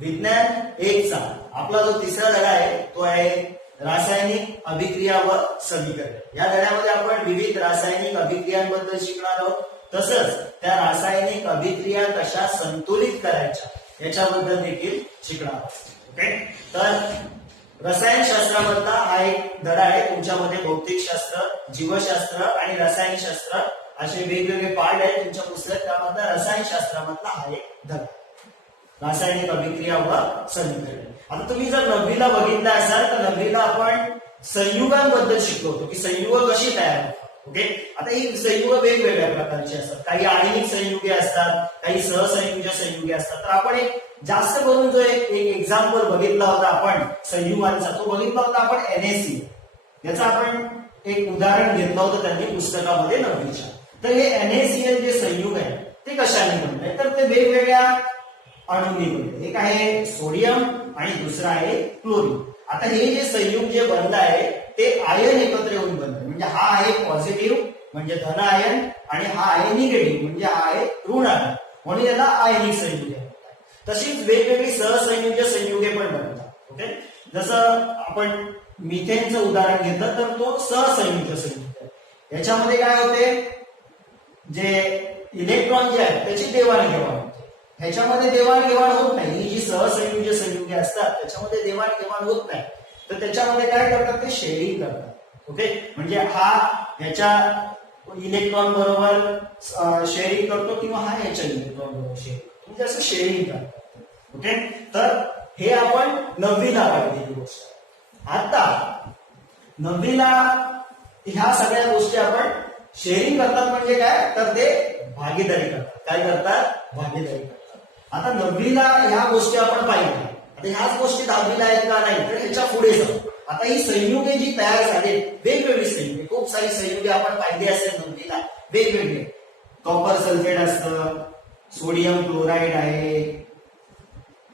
विज्ञान 1 चा आपला जो तिसरा धडा आहे तो आहे रासायनिक अभिक्रिया व समीकरण। या धड्यामध्ये आपण विविध रासायनिक अभिक्रियांबद्दल शिकणार आहोत, तसंच त्या रासायनिक अभिक्रिया कशा संतुलित करायच्या याच्याबद्दल देखील शिकणार आहोत। ओके, तर रसायनशास्त्रामधला हा एक धडा आहे। तुमच्यामध्ये भौतिकशास्त्र, जीवशास्त्र आणि रसायनशास्त्र असे वेगवेगळे पार्ट आहेत तुमच्या पुस्तकात, त्यामधला रसायनशास्त्रामधला हा एक धडा, रासायनिक अभिक्रिया व समीकरण। आता तुम्ही जर 9वीला बघितलं असाल तर 9वीला आपण संयुगांबद्दल शिकलो होतो की संयुग कशी तयार होतात। ओके, आता ही संयुग वेगवेगळ्या प्रकारची असतात, काही आण्विक संयुगे असतात, काही सहसंयुज संयुगे असतात। तर आपण एक जास्त करून जो एक एक्झाम्पल बघितला होता आपण संयुगांचा, तो बघितला होता आपण NaCl। याचं आपण एक उदाहरण घेतलं होतं त्यांनी पुस्तकामध्ये 9वीच्या। तर हे NaCl जे संयुग आहे ते कशाने बनले, तर ते वेगवेगळ्या अणुंनी बनले। एक आहे सोडियम आणि दुसरा आहे क्लोरीन। आता हे जे संयुग जे बनलं आहे ते आयन एकत्र येऊन बनले, म्हणजे हा आहे पॉझिटिव्ह म्हणजे धन आयन आणि हा आहे निगेटिव्ह म्हणजे हा आहे ऋण आयन, म्हणून याला आयनिक संयुगे म्हणतात। तशीच वेगवेगळी सहसंयुज संयुगे पण बनतात। ओके, जसं आपण मिथेनचं उदाहरण घेतलं तर तो सहसंयुज संयुग आहे। याच्यामध्ये काय होते, जे इलेक्ट्रॉन जे आहेत त्याची देवाणघेवाण होते, ह्याच्यामध्ये देवाणघेवाण होत नाही। ही जी सहसंयुज संयुगे असतात त्याच्यामध्ये देवाणघेवाण होत नाही, तर त्याच्यामध्ये काय करतात ते शेअरिंग करतात। ओके, म्हणजे हा ह्याच्या इलेक्ट्रॉन बरोबर शेअरिंग करतो किंवा हा ह्याच्या इलेक्ट्रॉन बरोबर शेअरिंग करतो, म्हणजे असं शेअरिंग करतात। ओके, तर हे आपण 9वीला पाहिलेली गोष्ट। आता 9वीला ह्या सगळ्या गोष्टी आपण शेअरिंग करतात म्हणजे काय, तर ते भागीदारी करतात। काय करतात, भागीदारी करतात। आता 9वीला ह्या गोष्टी आपण पाहिल्या, आता ह्याच गोष्टी 10वीला आहेत का नाही, तर ह्याच्या पुढे जाऊ। आता ही संयुगे जी तयार झाली, वेगवेगळी संयुगे, खूप सारी संयुगे आपण पाहिली असेल 9वीला, वेगवेगळे कॉपर सल्फेट असतं, सोडियम क्लोराईड आहे,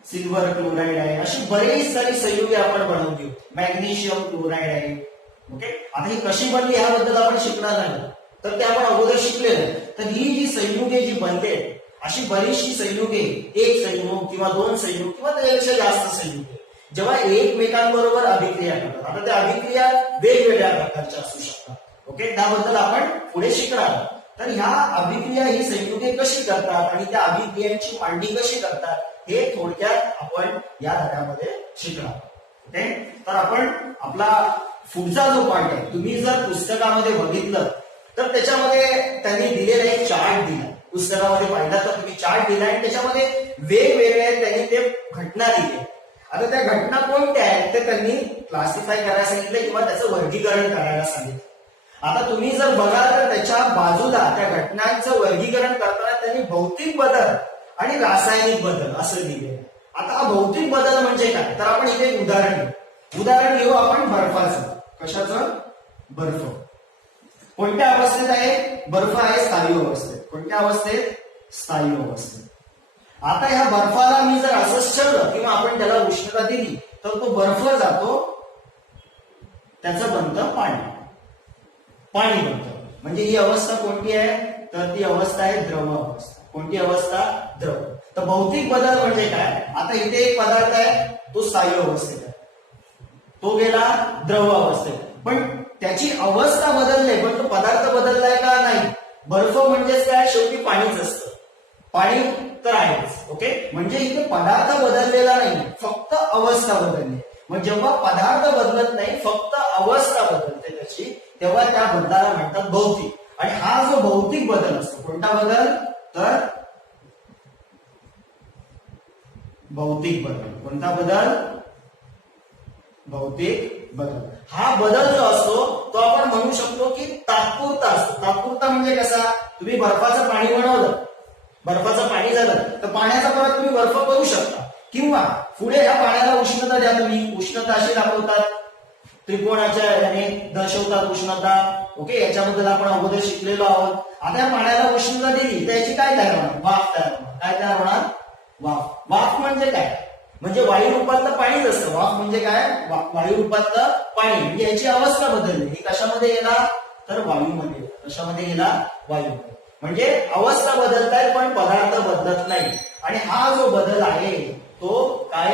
सिल्वर क्लोराईड आहे, अशी बरीच सारी संयुगे आपण बनवली होती, मॅग्नेशियम क्लोराईड आहे। ओके, आता ही कशी बनली ह्याबद्दल आपण शिकणार नाही, तर ते आपण अगोदर शिकलेलं। तर ही जी संयुगे जी बनते अशी बरीचशी संयुगे, एक संयुग किंवा 2 संयुग किंवा त्यापेक्षा जास्त संयुगे जेव्हा एकमेकांबरोबर अभिक्रिया करतात, आता त्या अभिक्रिया वेगवेगळ्या प्रकारच्या असू शकतात। ओके, त्याबद्दल आपण पुढे शिकणार आहोत। तर ह्या अभिक्रिया ही संयुगे कशी करतात आणि त्या अभिक्रियांची मांडणी कशी करतात हे थोडक्यात आपण या धड्यामध्ये शिकणार आहोत। ओके, तर आपण आपला पुढचा जो पार्ट आहे, तुम्ही जर पुस्तकामध्ये बघितलं तर त्याच्यामध्ये त्यांनी दिलेला एक चार्ट दिला, पुस्तकामध्ये पाहिला तर तुम्ही चार्ट दिला आणि त्याच्यामध्ये वेगवेगळे त्यांनी ते घटना दिले। आता त्या घटना कोणत्या आहेत ते त्यांनी क्लासिफाय करायला सांगितलं किंवा त्याचं वर्गीकरण करायला सांगितलं। आता तुम्ही जर बघाल तर त्याच्या बाजूला त्या घटनांचं वर्गीकरण करताना त्यांनी भौतिक बदल आणि रासायनिक बदल असं दिले। आता हा भौतिक बदल म्हणजे काय, तर आपण इथे एक उदाहरण घेऊ आपण बर्फाचं। कशाचं, बर्फ कोणत्या अवस्थेत आहे, बर्फ आहे स्थायू अवस्थेत। कोणत्या अवस्थेत, स्थायू अवस्थेत। आता ह्या बर्फाला मी जर असंच ठेवलं किंवा आपण त्याला उष्णता दिली तर तो बर्फ जातो, त्याचं बनतं पाणी बनतं। म्हणजे ही अवस्था कोणती आहे, तर ती अवस्था आहे द्रव अवस्था। कोणती अवस्था, द्रव। तर भौतिक बदल म्हणजे काय, आता इथे एक पदार्थ आहे तो स्थायू अवस्थेत आहे, तो गेला द्रव अवस्थेत, पण त्याची अवस्था बदलली पण तो पदार्थ बदललाय का नाही। बर्फ म्हणजेच काय, शेवटी पाणीच असतं, पाणी तर आहेच। ओके, म्हणजे इथे पदार्थ बदललेला नाही, फक्त अवस्था बदलली। मग जेव्हा पदार्थ बदलत नाही, फक्त अवस्था बदलते त्याची, तेव्हा त्या बदलाला म्हणतात भौतिक। आणि हा जो भौतिक बदल असतो, कोणता बदल, तर भौतिक बदल। कोणता बदल, भौतिक बदल। हा बदल जो असतो तो आपण म्हणू शकतो की तात्पुरता असतो। तात्पुरता म्हणजे कसा, तुम्ही बर्फाचं पाणी बनवलं, बर्फाचं पाणी झालं तर पाण्याचा परत तुम्ही बर्फ करू शकता, किंवा पुढे ह्या पाण्याला उष्णता द्या, तुम्ही उष्णता अशी दाखवतात, त्रिकोणाच्या याने दर्शवतात उष्णता। ओके, याच्याबद्दल आपण अगोदर शिकलेलो आहोत। आता या पाण्याला उष्णता दिली तर याची काय तयार होणार, वाफ तयार होणार। काय तयार होणार, वाफ। वाफ म्हणजे काय, म्हणजे वायू रूपातलं पाणीच असतं। वाफ म्हणजे काय, वायू रूपातलं पाणी, म्हणजे याची अवस्था बदलली। ही कशामध्ये येणार, तर वायूमध्ये। कशामध्ये गेला, वायूमध्ये। म्हणजे अवस्था बदलतायत पण पदार्थ बदलत नाही, आणि हा जो बदल आहे तो काय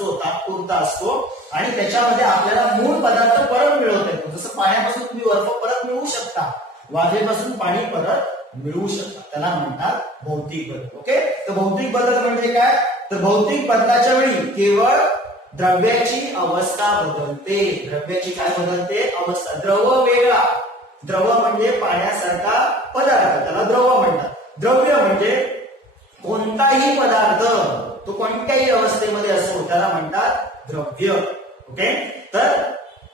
नसतो, तात्पुरता असतो आणि त्याच्यामध्ये आपल्याला मूळ पदार्थ परत मिळवता येतो. जसं पाण्यापासून तुम्ही बर्फ परत मिळवू शकता, वाफेपासून पाणी परत मिळवू शकता, त्याला म्हणतात भौतिक बदल. ओके, तर भौतिक बदल म्हणजे काय? तर भौतिक बदलाच्या वेळी केवळ द्रव्याची अवस्था बदलते. द्रव्याची काय बदलते? अवस्था. द्रव वेगळा, द्रव म्हणजे पाण्यासारखा पदार्थ, त्याला द्रव म्हणतात. द्रव्य म्हणजे कोणताही पदार्थ, तो कोणत्याही अवस्थेमध्ये असो त्याला म्हणतात द्रव्य. ओके, तर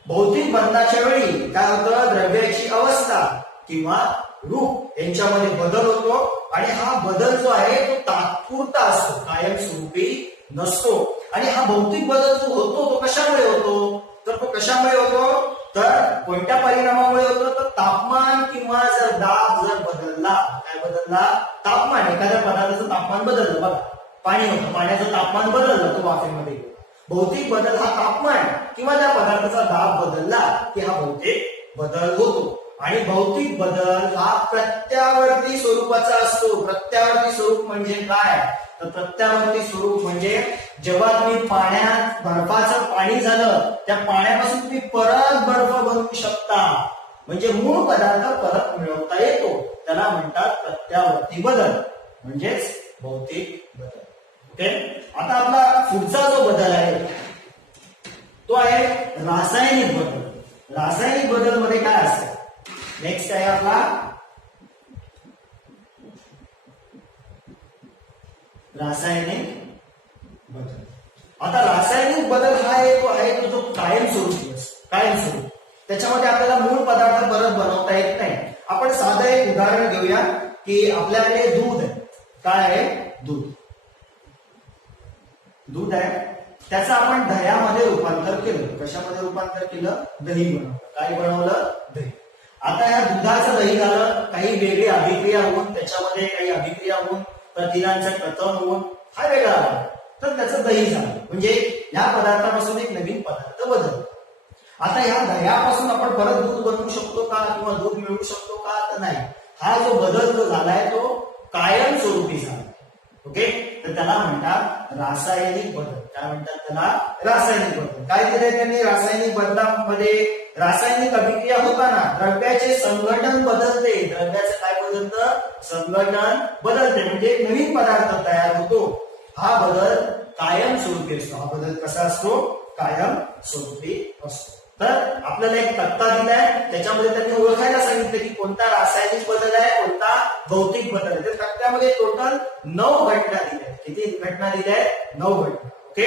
भौतिक बदलाच्या वेळी काय होतं? द्रव्याची अवस्था किंवा रूप यांच्यामध्ये बदल होतो आणि हा बदल जो आहे तो तात्पुरता असतो, कायमस्वरूपी नसतो. आणि हा भौतिक बदल जो होतो तो कशामुळे होतो? तर तो कशामुळे होतो? तर कोणत्या परिणामामुळे होतो? तर तापमान किंवा जर दाब जर बदलला. काय बदलला? तापमान. एखाद्या पदार्थाचं तापमान बदललं, बघा पाणी होतं, पाण्याचं तापमान बदललं, तो वाफेमध्ये गेला. भौतिक बदल हा तापमान किंवा त्या पदार्थाचा दाब बदलला की हा भौतिक बदल होतो. आणि भौतिक बदल हा प्रत्यावर्ती स्वरूपाचा असतो. प्रत्यावर्ती स्वरूप म्हणजे काय? तर प्रत्यावर्ती स्वरूप म्हणजे जेव्हा तुम्ही पाण्यात बर्फाचं पाणी झालं, त्या पाण्यापासून तुम्ही परत बर्फ बनवू शकता, म्हणजे मूळ पदार्थ परत मिळवता येतो, त्याला म्हणतात प्रत्यावर्ती बदल म्हणजेच भौतिक बदल. ओके, आता आपला पुढचा जो बदल आहे तो आहे रासायनिक बदल. रासायनिक बदल मध्ये काय असतं? नेक्स्ट आहे आपला रासायनिक बदल. आता रासायनिक बदल हा एक आहे तो जो कायमस्वरूपी असतो. कायमस्वरूपी त्याच्यामध्ये आपल्याला मूळ पदार्थ परत बनवता येत नाही. आपण साधं एक उदाहरण घेऊया की आपल्याकडे दूध आहे. काय आहे? दूध. दूध आहे, त्याचं आपण दह्यामध्ये रूपांतर केलं. कशामध्ये रूपांतर केलं? दही बनवलं. काय बनवलं? दही. आता या दुधाचं दही झालं, काही वेगळी अभिक्रिया होऊन, त्याच्यामध्ये काही अभिक्रिया होऊन, प्रथिनांचं कथन होऊन हा वेगळा झाला, तर त्याचं दही झालं. म्हणजे या पदार्थापासून एक नवीन पदार्थ बदलतो. आता या दह्यापासून आपण परत दूध बनवू शकतो का किंवा दूध मिळवू शकतो का? तर नाही. हा जो बदल जो झालाय तो कायमस्वरूपी झाला. ओके, तर त्याला म्हणतात रासायनिक बदल. काय म्हणतात त्याला? रासायनिक बदल. काय दिलंय त्यांनी? रासायनिक बदलामध्ये रासायनिक अभिक्रिया होताना द्रव्याचे संघटन बदलते. द्रव्याचं काय बदलतं? संघटन बदलते, म्हणजे नवीन पदार्थ तयार होतो. हा बदल कायमस्वरूपी असतो. हा बदल कसा असतो? कायमस्वरूपी असतो. तर आपल्याला एक तक्ता दिलाय, त्याच्यामध्ये त्यांनी ओळखायला सांगितलं की कोणता रासायनिक बदल आहे, कोणता भौतिक बदल आहे. तर तक्त्यामध्ये टोटल 9 घटना दिल्या. किती घटना दिल्या? 9 घटना. ओके,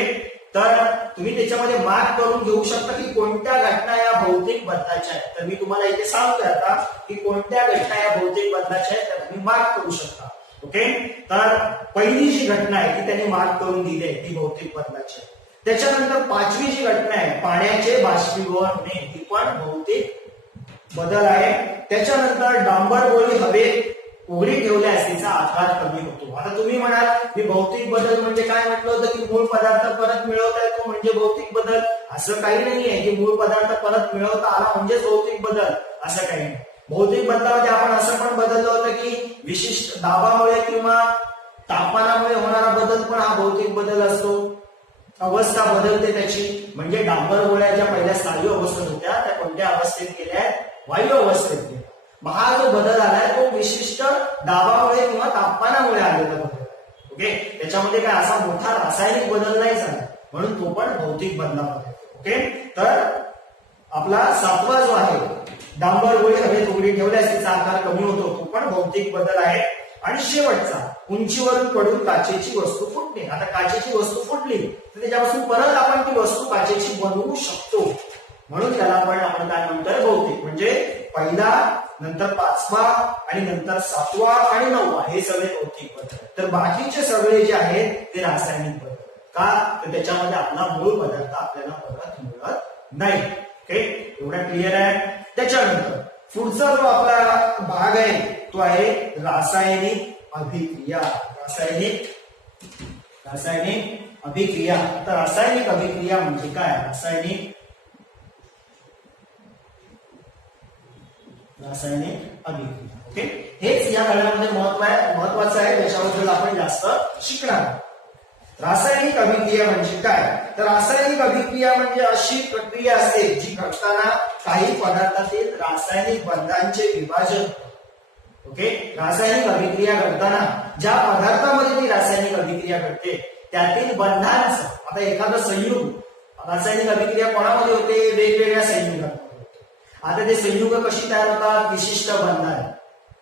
तर तुम्ही त्याच्यामध्ये मार्क करून घेऊ शकता की कोणत्या घटना या भौतिक बदलाच्या आहेत. तर मी तुम्हाला इथे सांगतोय आता की कोणत्या घटना या भौतिक बदलाच्या आहेत, त्या तुम्ही मार्क करू शकता. ओके, तर पहिली जी घटना आहे ती त्यांनी मार्क करून दिली आहे, ती भौतिक बदलाची. त्याच्यानंतर 5वी जी घटना आहे पाण्याचे बाष्पीभवन होणे, ती पण भौतिक बदल आहे. त्याच्यानंतर डांबर गोळी हवेत उघडी ठेवल्यास तिचा आकार कमी होतो. आता तुम्ही म्हणाल की भौतिक बदल म्हणजे काय? म्हटलं होतं की मूळ पदार्थ परत मिळवता येतो म्हणजे भौतिक बदल. असं काही नाहीये की मूळ पदार्थ परत मिळवता आला म्हणजेच भौतिक बदल, असं काही नाही. भौतिक बदलामध्ये आपण असं पण बदललं होतं की विशिष्ट दाबामुळे किंवा तापमानामुळे होणारा बदल पण हा भौतिक बदल असतो. अवस्था बदलते त्याची, म्हणजे डांबर गोळ्या ज्या पहिल्या स्थायू अवस्थेत होत्या त्या कोणत्या अवस्थेत गेल्या? वायू अवस्थेत गेल्या. मग हा जो बदल आलाय तो विशिष्ट दाबामुळे किंवा तापमानामुळे आलेला बदल. ओके, त्याच्यामध्ये काय असा मोठा रासायनिक बदल नाही झाला, म्हणून तो पण भौतिक बदलामध्ये. ओके, तर आपला 7वा जो आहे डांबर गोळी हवेत उघडी ठेवल्यास तिचा आकार कमी होतो, तो पण भौतिक बदल आहे. आणि शेवटचा उंचीवरून पडून काचेची वस्तू फुटणे. आता काचेची वस्तू फुटली तर त्याच्यापासून परत आपण ती वस्तू काचेची बनवू शकतो, म्हणून त्याला पण आपण काय म्हणतोय? भौतिक. म्हणजे पहिला, नंतर 5वा आणि नंतर 7वा आणि 9वा हे सगळे भौतिक बदल. तर बाकीचे सगळे जे आहेत ते रासायनिक बदल. का? तर त्याच्यामध्ये आपला मूळ पदार्थ आपल्याला परत मिळत नाही. ओके, एवढा क्लिअर आहे. त्याच्यानंतर पुढचा जो आपला भाग आहे तो आहे रासायनिक अभिक्रिया. रासायनिक अभिक्रिया. तर रासायनिक अभिक्रिया म्हणजे काय? रासायनिक अभिक्रिया. ओके, हेच या धड्यामध्ये महत्वाचं आहे, त्याच्याबद्दल आपण जास्त शिकणार. रासायनिक अभिक्रिया म्हणजे काय? तर रासायनिक अभिक्रिया म्हणजे अशी प्रक्रिया असते जी घडताना काही पदार्थातील रासायनिक बंधांचे विभाजन. ओके, रासायनिक अभिक्रिया घडताना ज्या पदार्थामध्ये ती रासायनिक अभिक्रिया घडते त्यातील बंधांचं, आता एखादं संयुग, रासायनिक अभिक्रिया कोणामध्ये होते? वेगवेगळ्या संयुगांमध्ये होते. आता ते संयुग कशी तयार होतात? विशिष्ट बंधाने.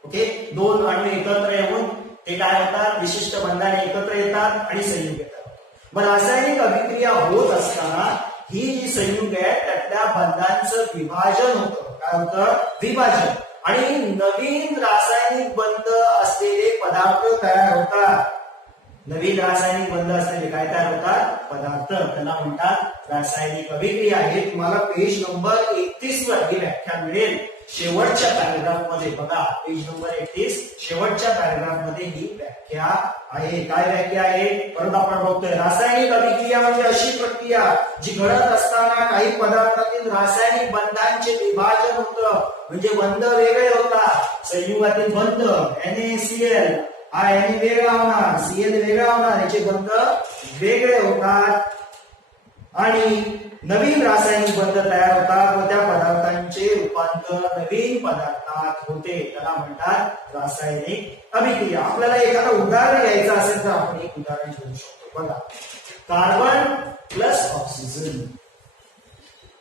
ओके, दोन अणू एकत्र येऊन ते काय होतात? विशिष्ट बंधाने एकत्र येतात आणि संयुग येतात. मग रासायनिक अभिक्रिया होत असताना ही जी संयुग आहे त्यातल्या बंधांचं विभाजन होतं. काय होतं? विभाजन. आणि नवीन रासायनिक बंध असलेले पदार्थ तयार होतात. नवीन रासायनिक बंध असलेले काय तयार होतात? पदार्थ. त्याला म्हणतात रासायनिक अभिक्रिया. हे तुम्हाला पेज नंबर 31 वर ही व्याख्या मिळेल. शेवटच्या पॅरेग्राफ मध्ये बघा, पेज नंबर 31 शेवटच्या पॅरेग्राफ मध्ये ही व्याख्या आहे. काय व्याख्या आहे? परत आपण बघतोय. रासायनिक अभिक्रिया म्हणजे अशी प्रक्रिया जी घडत असताना काही पदार्थातील रासायनिक बंधांचे विभाजन होतं. म्हणजे बंध वेगळे होतात. संयुगातील बंध NaCl हा Na वेगळा होणार, Cl वेगळा होणार, याचे बंध वेगळे होतात आणि नवीन रासायनिक बंध तयार होतात व त्या पदार्थांचे रूपांतर नवीन पदार्थात होते. त्याला म्हणतात रासायनिक अभिक्रिया. आपल्याला एखादं उदाहरण घ्यायचं असेल तर आपण एक उदाहरण घेऊ शकतो. बघा, कार्बन प्लस ऑक्सिजन.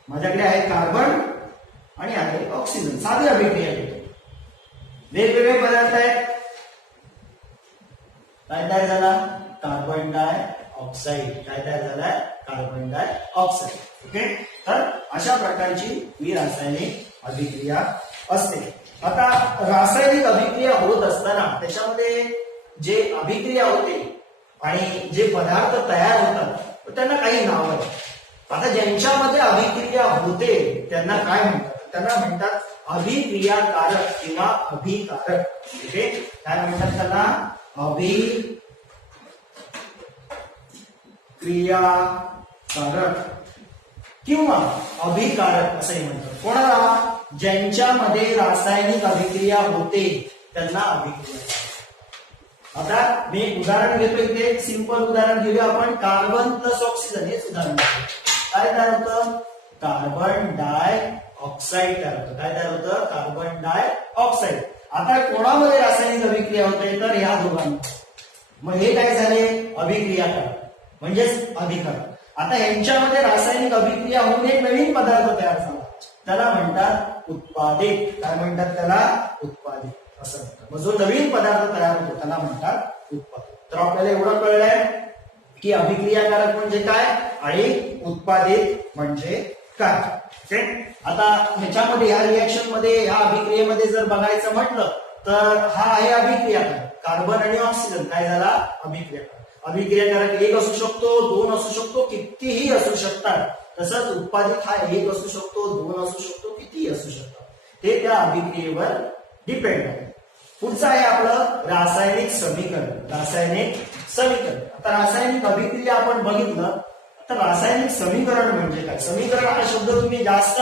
माझ्याकडे आहे कार्बन आणि आहे ऑक्सिजन. साधी अभिक्रिया घेतो. वेगवेगळे पदार्थ आहेत. काय तयार झाला? कार्बन डाय ऑक्साईड. काय तयार झालाय? कार्बन डाय ऑक्साईड. ओके, तर अशा प्रकारची ही रासायनिक अभिक्रिया असते. आता रासायनिक अभिक्रिया होत असताना त्याच्यामध्ये जे अभिक्रिया होते आणि जे पदार्थ तयार होतात त्यांना काही नाव आहेत. आता ज्यांच्यामध्ये अभिक्रिया होते त्यांना काय म्हणतात? त्यांना म्हणतात अभिक्रियाकारक किंवा अभिकारक. ओके, काय म्हणतात त्याला? अभिक्रियाकारक किंवा अभिकारक असंही म्हणतात. कोणाला? ज्यांच्यामध्ये रासायनिक अभिक्रिया होते त्यांना अभिक्रिया. आता मी एक उदाहरण घेतो. इथे एक सिंपल उदाहरण घेऊया आपण. कार्बन प्लस ऑक्सिजन हेच उदाहरण. काय तयार होतं? कार्बन डाय ऑक्साईड तयार होतं. काय तयार होतं? कार्बन डाय ऑक्साईड. आता कोणामध्ये रासायनिक अभिक्रिया होते? तर ह्या दोघांमध्ये. मग हे काय झाले? अभिक्रियाकारक म्हणजेच अभिकारक. आता यांच्यामध्ये रासायनिक अभिक्रिया होऊन एक नवीन पदार्थ तयार झाला. त्याला म्हणतात उत्पादित. काय म्हणतात त्याला? उत्पादित असं म्हणतात. मग जो नवीन पदार्थ तयार होतो त्याला म्हणतात उत्पादित. तर आपल्याला एवढं कळलंय की अभिक्रियाकारक म्हणजे काय आणि उत्पादित म्हणजे काय. आता ह्याच्यामध्ये ह्या रिएक्शन मध्ये ह्या अभिक्रियेमध्ये जर बघायचं म्हटलं तर हा आहे अभिक्रियाकारक. कार्बन आणि ऑक्सिजन काय झाला? अभिक्रियाकारक. अभिक्रियाकारक एक असू शकतो, दोन असू शकतो, कितीही असू शकतात. तसंच उत्पादित हा एक असू शकतो, दोन असू शकतो, कितीही असू शकतात. ते त्या अभिक्रियेवर डिपेंड आहे. पुढचं आहे आपलं रासायनिक समीकरण. रासायनिक समीकरण. आता रासायनिक अभिक्रिया आपण बघितलं तर रासायनिक समीकरण म्हणजे काय? समीकरण हा शब्द तुम्ही जास्त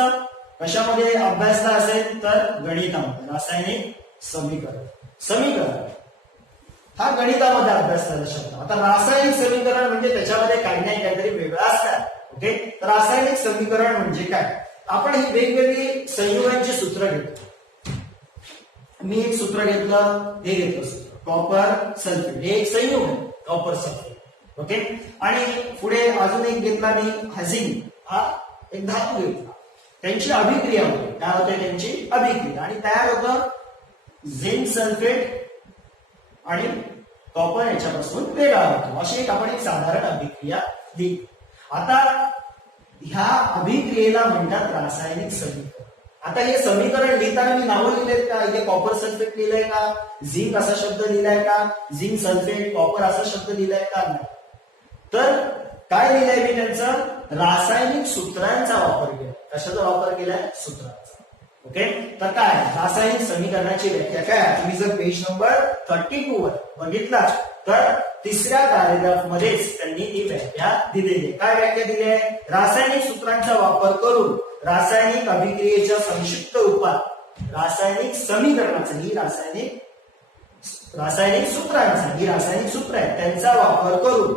कशामध्ये अभ्यासला असेल तर गणितामध्ये. रासायनिक समीकरण. समीकरण हा गणितामध्ये अभ्यासलेला शब्द. आता रासायनिक समीकरण म्हणजे त्याच्यामध्ये काही नाही काहीतरी वेगळं असतात. ओके, तर रासायनिक समीकरण म्हणजे काय? आपण ही वेगवेगळी संयुगांची सूत्र घेतो. मी एक सूत्र घेतलं, हे घेतलं सूत्र कॉपर सल्फेट. हे एक संयुग आहे कॉपर सल्फेट. ओके, आणि पुढे अजून एक घेतला मी झिंक. हा एक धातू घेतला. त्यांची अभिक्रिया होते. काय होते? त्यांची अभिक्रिया आणि तयार होतं झिंक सल्फेट आणि कॉपर याच्यापासून वेगळा होतो. अशी एक आपण एक साधारण अभिक्रिया दिली. आता ह्या अभिक्रियेला म्हणतात रासायनिक समीकरण. आता हे समीकरण लिहिताना मी नावं लिहिलेत का? इथे कॉपर सल्फेट लिहिलंय का? झिंक असा शब्द लिहिलाय का? झिंक सल्फेट कॉपर असा शब्द लिहिलाय का? नाही. तर काय लिहिलंय मी? त्यांचं रासायनिक सूत्रांचा वापर केला. कशाचा वापर केलाय? सूत्रांचा. ओके, तर काय रासायनिक समीकरणाची व्याख्या काय? तुम्ही जर पेज नंबर 32 वर बघितला तर तिसऱ्या पॅरेग्राफ मध्येच त्यांनी ती व्याख्या दिलेली. काय व्याख्या दिली आहे? रासायनिक सूत्रांचा वापर करून रासायनिक अभिक्रियेच्या संक्षिप्त रूपात रासायनिक समीकरणाचं, ही रासायनिक सूत्रांचा, ही रासायनिक सूत्र आहे त्यांचा वापर करून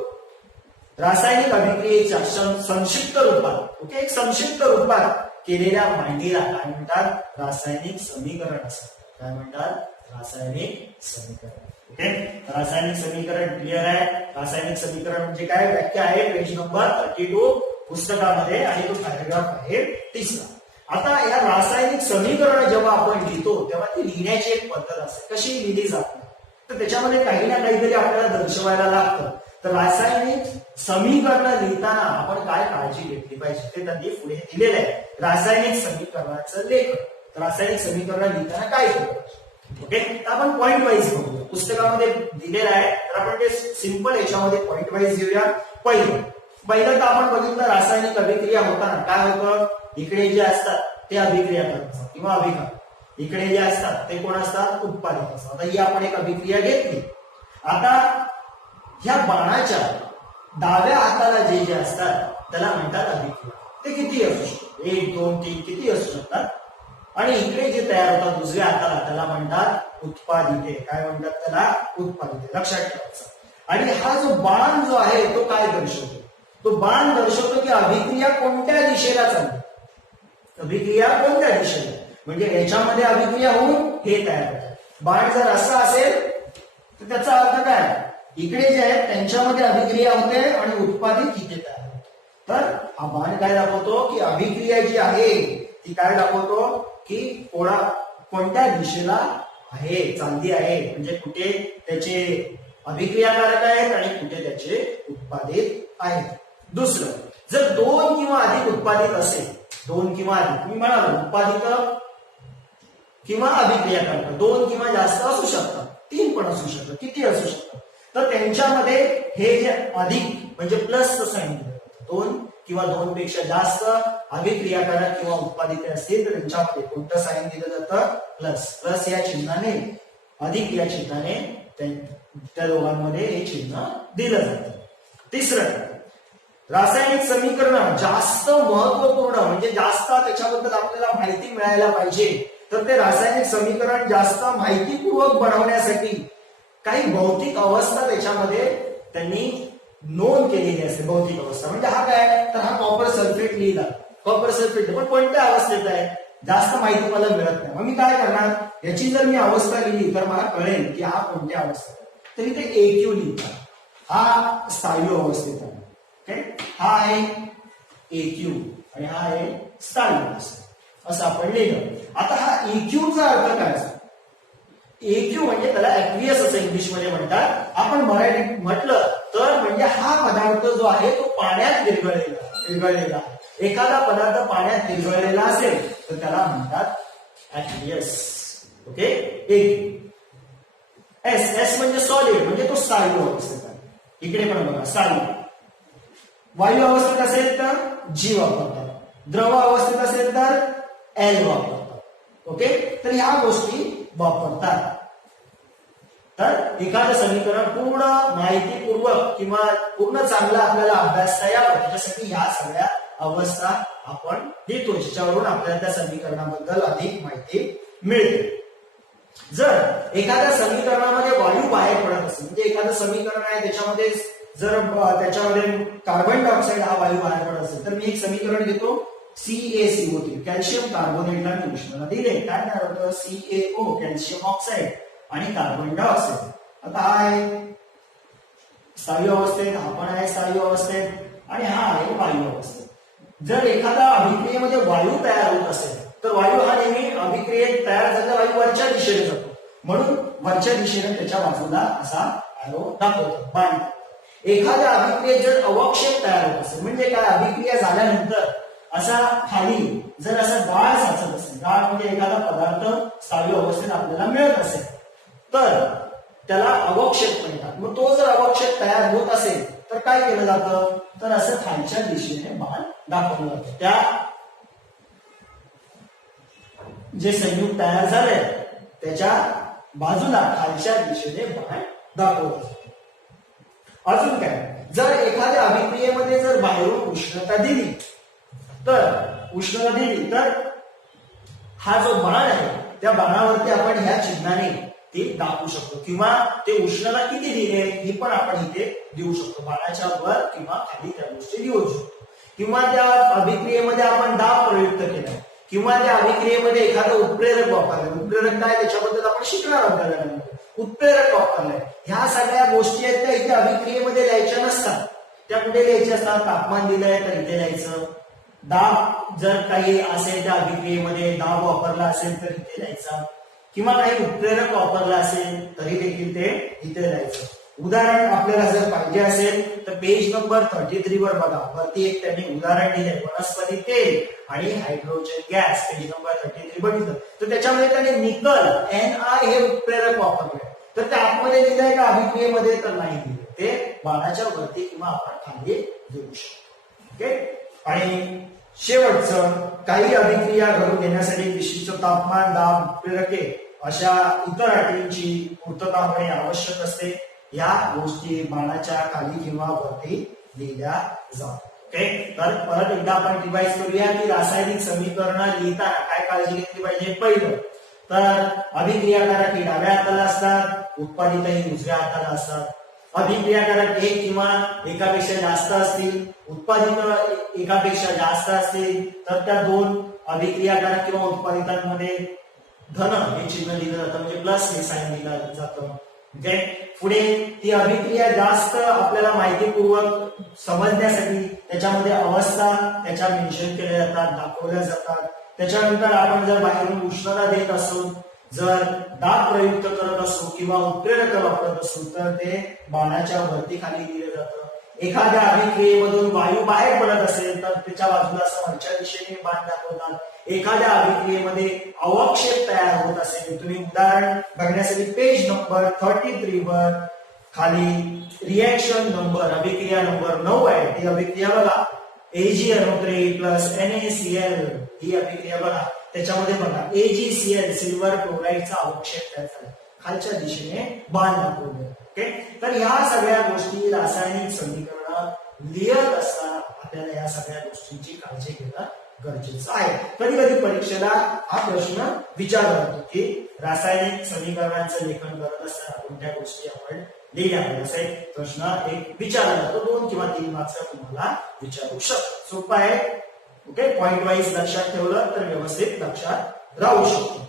रासायनिक अभिक्रियेच्या संक्षिप्त रूपात ओके एक संक्षिप्त रूपात केलेल्या माहितीला काय म्हणतात रासायनिक समीकरण असतात काय म्हणतात रासायनिक समीकरण ओके रासायनिक समीकरण क्लिअर आहे रासायनिक समीकरण म्हणजे काय व्याख्या आहे पेज नंबर 32 पुस्तकामध्ये आणि तो पॅराग्राफ आहे 3 आता या रासायनिक समीकरण जेव्हा आपण लिहितो तेव्हा ती लिहिण्याची एक पद्धत असते कशी लिहिली जाते तर त्याच्यामध्ये काही ना काहीतरी आपल्याला दर्शवायला लागतं तर रासायनिक समीकरण लिहिताना आपण काय काळजी घेतली पाहिजे ते त्यांनी पुढे दिलेलं आहे रासायनिक समीकरणाचं लेखन रासायनिक समीकरण लिहिताना काय केलं ओके तर आपण पॉइंट वाईज बघूया पुस्तकामध्ये दिलेलं आहे तर आपण ते सिंपल याच्यामध्ये पॉइंट वाईज घेऊया पहिलं तर आपण बघितलं रासायनिक अभिक्रिया होताना काय होतं इकडे जे असतात ते अभिक्रिया करतात किंवा अभिकार इकडे जे असतात ते कोण असतात उत्पादित असतात आता ही आपण एक अभिक्रिया घेतली आता ह्या बाणाच्या डाव्या हाताला जे जे असतात त्याला म्हणतात अभिक्रिया ते किती असू शकतात 1 2 3 किती असू शकतात आणि इकडे जे तयार होतात दुसऱ्या हाताला त्याला म्हणतात उत्पादिते काय म्हणतात त्याला उत्पादिते लक्षात ठेवायचं आणि हा जो बाण जो आहे तो काय दर्शवतो तो बाण दर्शवतो की अभिक्रिया कोणत्या दिशेला चालली अभिक्रिया कोणत्या दिशेला म्हणजे याच्यामध्ये अभिक्रिया होऊन हे तयार होतं बाण जर असं असेल तर त्याचा अर्थ काय इकडे जे आहेत त्यांच्यामध्ये अभिक्रिया होते आणि उत्पादित इथे तयार होते तर हा बाण काय दाखवतो की अभिक्रिया जी आहे ती काय दाखवतो की कोणत्या दिशेला आहे चालली आहे म्हणजे कुठे त्याचे अभिक्रियाकारक आहेत आणि कुठे त्याचे उत्पादित आहेत दुसरं जर 2 किंवा अधिक उत्पादित असेल 2 किंवा अधिक मी म्हणालो उत्पादित किंवा अभिक्रियाकारक 2 किंवा जास्त असू शकतात 3 पण असू शकतात किती असू शकतात तर त्यांच्यामध्ये हे जे अधिक म्हणजे प्लसचं साइन दिलं 2 किंवा 2 पेक्षा जास्त अभिक्रियाकारक किंवा उत्पादित असतील तर त्यांच्यामध्ये कोणतं साइन दिलं जातं प्लस या चिन्हाने अधिक या चिन्हाने त्या दोघांमध्ये हे चिन्ह दिलं जातं तिसरं रासायनिक समीकरण जास्त महत्वपूर्ण म्हणजे जास्त त्याच्याबद्दल आपल्याला माहिती मिळायला पाहिजे तर ते रासायनिक समीकरण जास्त माहितीपूर्वक बनवण्यासाठी काही भौतिक अवस्था त्याच्यामध्ये त्यांनी नोंद केलेली असते भौतिक अवस्था म्हणजे हा काय तर हा कॉपर सल्फेट लिहिला कॉपर सल्फेट पण कोणत्या अवस्थेत आहे जास्त माहिती मला मिळत नाही मग मी काय करणार याची जर मी अवस्था लिहिली तर मला कळेल की हा कोणत्या अवस्थेत तर इथे AQ लिहितात हा स्थायू अवस्थेत आहे हा आहे AQ आणि हा आहे स्थायू अवस्था असं आपण लिहिलं आता हा EQ चा अर्थ काय असतो AQ म्हणजे त्याला ऍक्वियस असं इंग्लिश मध्ये म्हणतात आपण मराठीत म्हटलं तर म्हणजे हा पदार्थ जो आहे तो पाण्यात विरघळलेला एखादा पदार्थ पाण्यात विरघळलेला असेल तर त्याला म्हणतात ऍक्वियस ओके एस म्हणजे सॉलिड म्हणजे तो स्थायू अवस्थेत आहे इकडे पण बघा स्थायू वायू अवस्थेत असेल तर G वापरतात द्रव अवस्थेत असेल तर L वापरतात ओके तर ह्या गोष्टी वापरतात तर एखादं समीकरण पूर्ण माहितीपूर्वक किंवा पूर्ण चांगला आपल्याला अभ्यासता यावं त्याच्यासाठी ह्या सगळ्या अवस्था आपण देतो ज्याच्यावरून आपल्याला त्या समीकरणाबद्दल अधिक माहिती मिळते जर एखाद्या समीकरणामध्ये वायू बाहेर पडत असेल म्हणजे एखादं समीकरण आहे त्याच्यामध्ये जर त्याच्यामध्ये कार्बन डायऑक्साईड हा वायू बाहेर पडत असेल तर मी एक समीकरण घेतो CaCO3 कॅल्शियम कार्बोनेट आणि उष्णता दिले काय तयार होतं CaO कॅल्शियम ऑक्साईड आणि कार्बन डायऑक्साईड आता हा आहे स्थायू अवस्थेत हा पण आहे स्थायू अवस्थेत आणि हा आहे वायू अवस्थेत जर एखादा अभिक्रियेमध्ये वायू तयार होत असेल तर वायू हा नेहमी अभिक्रियेत तयार झालेला वायू वरच्या दिशेने जातो म्हणून वरच्या दिशेने त्याच्या बाजूला असा एरो दाखवतो बाण एखाद्या अभिक्रियेत जर अवक्षेप तयार होत असेल म्हणजे काय अभिक्रिया झाल्यानंतर असा खाली जर असा गाळ साचत असेल गाळ म्हणजे एखादा पदार्थ स्थायू अवस्थेत आपल्याला मिळत असेल तर त्याला अवक्षेप म्हणतात मग तो जर अवक्षेप तयार होत असेल तर काय केलं जातं तर असं खालच्या दिशेने बाण दाखवलं जातं त्या जे संयुग तयार झालंय त्याच्या बाजूला खालच्या दिशेने बाण दाखवलं जातं अजून काय जर एखाद्या अभिक्रियेमध्ये जर बाहेरून उष्णता दिली तर हा जो बाण आहे त्या बाणावरती आपण ह्या चिन्हाने ती दाखवू शकतो किंवा ते उष्णता किती दिली ही पण आपण इथे देऊ शकतो. बाणाच्या वर किंवा खाली त्या गोष्टी लिहू शकतो. किंवा त्या अभिक्रियेमध्ये आपण दाब प्रयुक्त केलाय किंवा त्या अभिक्रियेमध्ये एखादं उत्प्रेरक वापरलं. उत्प्रेरक काय त्याच्याबद्दल आपण शिकणार आहोत त्याच्यामध्ये. उत्प्रेरक वापरलंय. ह्या सगळ्या गोष्टी आहेत त्या इथे अभिक्रियेमध्ये लिहायच्या नसतात. त्या कुठे लिहायच्या असतात? तापमान दिलंय तर इथे लिहायचं. दाब जर काही असेल त्या अभिक्रियेमध्ये दाब वापरला असेल तर इथे लिहायचा किंवा काही उत्प्रेरक वापरला असेल तरी देखील ते इथे लिहायचं. उदाहरण आपल्याला जर पाहिजे असेल तर पेज नंबर 33 वर बघा. वरती एक त्यांनी उदाहरण दिलंय वनस्पती तेल आणि हायड्रोजन गॅस. पेज नंबर 33 बघितलं तर त्याच्यामध्ये त्याने निकल Ni हे उत्प्रेरक वापरलंय. तर त्या आतमध्ये दिलंय का अभिक्रियेमध्ये? तर नाही दिलं. ते बाणाच्या वरती किंवा आपण खाली देऊ शकतो. ओके. आणि शेवटचं काही अभिक्रिया घडून देण्यासाठी विशिष्ट तापमान, दाब, उत्प्रेरके अशा इतर अटींची पूर्तता होणे आवश्यक असते. या गोष्टी बाणाच्या खाली किंवा वरती लिहिल्या जातात. ओके. तर परत एकदा आपण रिवाइज करूया की रासायनिक समीकरण लिहिताना काय काळजी घेतली पाहिजे. पहिलं तर अभिक्रियाकारक ही डाव्या हाताला असतात, उत्पादित ही उजव्या हाताला असतात. अभिक्रियाकारक एक किंवा एकापेक्षा जास्त असतील, उत्पादित एकापेक्षा जास्त असतील तर त्या दोन अभिक्रियाकारक किंवा उत्पादितांमध्ये धन हे चिन्ह दिलं जातं म्हणजे प्लस हे साइन दिलं जातं. ओके. पुढे ती अभिक्रिया जास्त आपल्याला माहितीपूर्वक समजण्यासाठी त्याच्यामध्ये अवस्था त्याच्या मेन्शन केल्या जातात, दाखवल्या जातात. त्याच्यानंतर आपण जर बाहेरून उष्णता देत असू, जर दाब प्रयुक्त करत असू किंवा उत्प्रेरक वापरत असू तर ते बाणाच्या वरती खाली दिलं जातं. एखाद्या अभिक्रियेमधून वायू बाहेर पडत असेल तर त्याच्या बाजूला असं वरच्या दिशेने बाण दाखवतात. एखाद्या अभिक्रियेमध्ये अवक्षेप तयार होत असेल, तुम्ही उदाहरण बघण्यासाठी पेज नंबर 33 वर खाली रिएक्शन नंबर अभिक्रिया नंबर 9 आहे. ती अभिक्रिया बघा. AgNO3 प्लस NaCl ही अभिक्रिया बघा. त्याच्यामध्ये बघा AgCl सिल्वर क्लोराईडचा अवक्षेप तयार झाला. खालच्या दिशेने बाण दाखवले. ओके. तर ह्या सगळ्या गोष्टी रासायनिक समीकरण लिहित असताना आपल्याला या सगळ्या गोष्टींची काळजी घेणं गरजेचं आहे. कधी कधी परीक्षेला हा प्रश्न विचारला जातो की रासायनिक समीकरणांचं लेखन करत असताना कोणत्या गोष्टी आपण लिहिल्या पाहिजे. असा एक प्रश्न एक विचारला जातो. 2 किंवा 3 मार्क्सचा तुम्हाला विचारू शकतो. सोपं आहे. ओके. पॉइंट वाईज लक्षात ठेवलं तर व्यवस्थित लक्षात राहू शकतो.